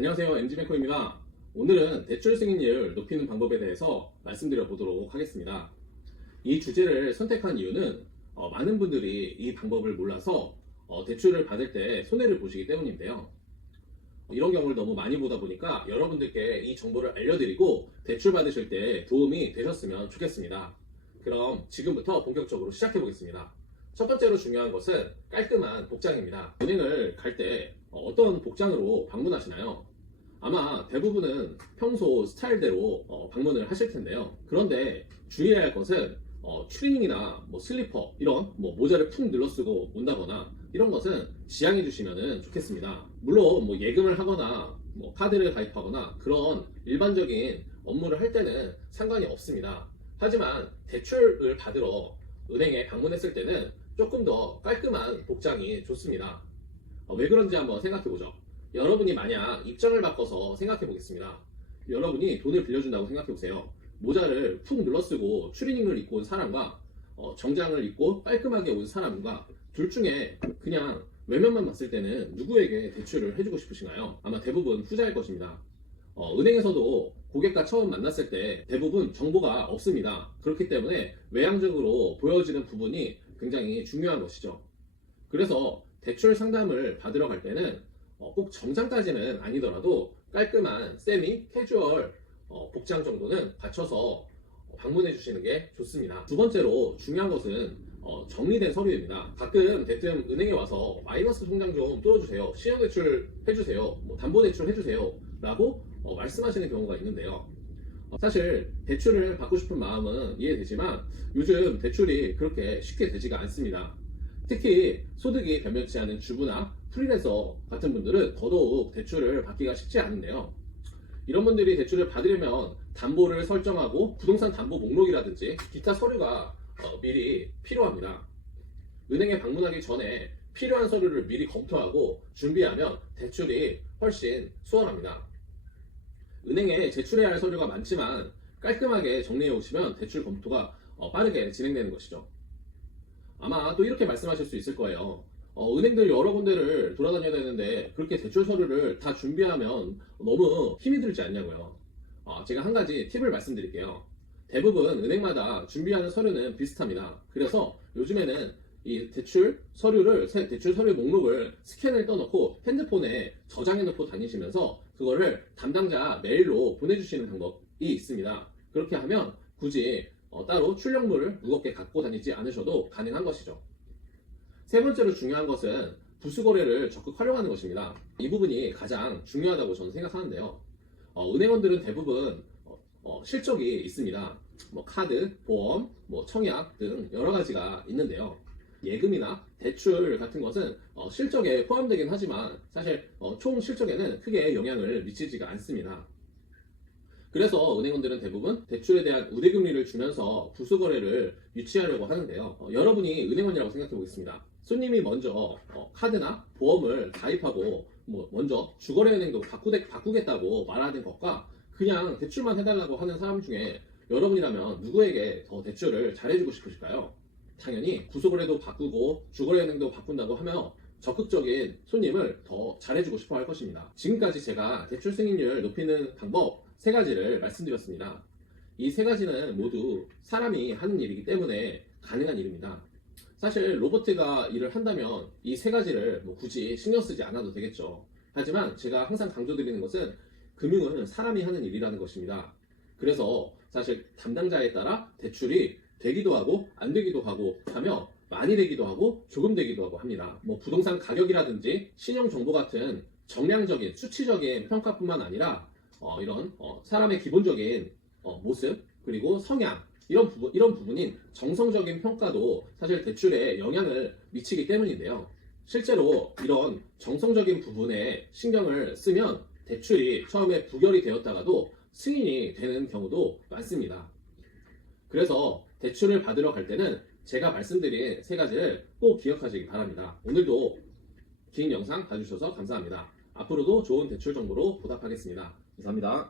안녕하세요. MG뱅커입니다. 오늘은 대출 승인율 높이는 방법에 대해서 말씀드려 보도록 하겠습니다. 이 주제를 선택한 이유는 많은 분들이 이 방법을 몰라서 대출을 받을 때 손해를 보시기 때문인데요. 이런 경우를 너무 많이 보다 보니까 여러분들께 이 정보를 알려드리고 대출 받으실 때 도움이 되셨으면 좋겠습니다. 그럼 지금부터 본격적으로 시작해 보겠습니다. 첫 번째로 중요한 것은 깔끔한 복장입니다. 은행을 갈 때 어떤 복장으로 방문하시나요? 아마 대부분은 평소 스타일대로 방문을 하실 텐데요. 그런데 주의해야 할 것은 추리닝이나 슬리퍼 이런 모자를 푹 눌러쓰고 온다거나 이런 것은 지양해 주시면 좋겠습니다. 물론 예금을 하거나 카드를 가입하거나 그런 일반적인 업무를 할 때는 상관이 없습니다. 하지만 대출을 받으러 은행에 방문했을 때는 조금 더 깔끔한 복장이 좋습니다. 왜 그런지 한번 생각해 보죠. 여러분이 만약 입장을 바꿔서 생각해 보겠습니다. 여러분이 돈을 빌려준다고 생각해 보세요. 모자를 푹 눌러쓰고 추리닝을 입고 온 사람과 정장을 입고 깔끔하게 온 사람과 둘 중에 그냥 외면만 봤을 때는 누구에게 대출을 해주고 싶으신가요? 아마 대부분 후자일 것입니다. 은행에서도 고객과 처음 만났을 때 대부분 정보가 없습니다. 그렇기 때문에 외향적으로 보여지는 부분이 굉장히 중요한 것이죠. 그래서 대출 상담을 받으러 갈 때는 꼭 정장까지는 아니더라도 깔끔한 세미 캐주얼 복장 정도는 갖춰서 방문해 주시는 게 좋습니다. 두 번째로 중요한 것은 정리된 서류입니다. 가끔 대뜸 은행에 와서 마이너스 통장 좀 뚫어주세요, 신용대출 해주세요, 담보대출 해주세요 라고 말씀하시는 경우가 있는데요. 사실 대출을 받고 싶은 마음은 이해되지만 요즘 대출이 그렇게 쉽게 되지가 않습니다. 특히 소득이 변변치 않은 주부나 프리랜서 같은 분들은 더더욱 대출을 받기가 쉽지 않은데요. 이런 분들이 대출을 받으려면 담보를 설정하고 부동산 담보 목록이라든지 기타 서류가 미리 필요합니다. 은행에 방문하기 전에 필요한 서류를 미리 검토하고 준비하면 대출이 훨씬 수월합니다. 은행에 제출해야 할 서류가 많지만 깔끔하게 정리해 오시면 대출 검토가 빠르게 진행되는 것이죠. 아마 또 이렇게 말씀하실 수 있을 거예요. 은행들 여러 군데를 돌아다녀야 되는데 그렇게 대출 서류를 다 준비하면 너무 힘이 들지 않냐고요. 제가 한 가지 팁을 말씀드릴게요. 대부분 은행마다 준비하는 서류는 비슷합니다. 그래서 요즘에는 이 대출 서류 목록을 스캔을 떠놓고 핸드폰에 저장해 놓고 다니시면서 그거를 담당자 메일로 보내주시는 방법이 있습니다. 그렇게 하면 굳이 따로 출력물을 무겁게 갖고 다니지 않으셔도 가능한 것이죠. 세 번째로 중요한 것은 부수거래를 적극 활용하는 것입니다. 이 부분이 가장 중요하다고 저는 생각하는데요. 은행원들은 대부분 실적이 있습니다. 카드, 보험, 청약 등 여러 가지가 있는데요. 예금이나 대출 같은 것은 실적에 포함되긴 하지만 사실 총 실적에는 크게 영향을 미치지가 않습니다. 그래서 은행원들은 대부분 대출에 대한 우대금리를 주면서 부수거래를 유치하려고 하는데요. 여러분이 은행원이라고 생각해 보겠습니다. 손님이 먼저 카드나 보험을 가입하고 먼저 주거래은행도 바꾸겠다고 말하는 것과 그냥 대출만 해달라고 하는 사람 중에 여러분이라면 누구에게 더 대출을 잘해주고 싶으실까요? 당연히 부수거래도 바꾸고 주거래은행도 바꾼다고 하며 적극적인 손님을 더 잘해주고 싶어 할 것입니다. 지금까지 제가 대출 승인율 높이는 방법 3가지를 말씀드렸습니다. 이 3가지는 모두 사람이 하는 일이기 때문에 가능한 일입니다. 사실 로봇가 일을 한다면 이 3가지를 굳이 신경 쓰지 않아도 되겠죠. 하지만 제가 항상 강조드리는 것은 금융은 사람이 하는 일이라는 것입니다. 그래서 사실 담당자에 따라 대출이 되기도 하고 안 되기도 하고 하며 많이 되기도 하고 조금 되기도 하고 합니다. 부동산 가격이라든지 신용 정보 같은 정량적인 수치적인 평가뿐만 아니라 이런 사람의 기본적인 모습 그리고 성향 이런 부분인 정성적인 평가도 사실 대출에 영향을 미치기 때문인데요. 실제로 이런 정성적인 부분에 신경을 쓰면 대출이 처음에 부결이 되었다가도 승인이 되는 경우도 많습니다. 그래서 대출을 받으러 갈 때는 제가 말씀드린 3가지를 꼭 기억하시기 바랍니다. 오늘도 긴 영상 봐주셔서 감사합니다. 앞으로도 좋은 대출 정보로 보답하겠습니다. 감사합니다.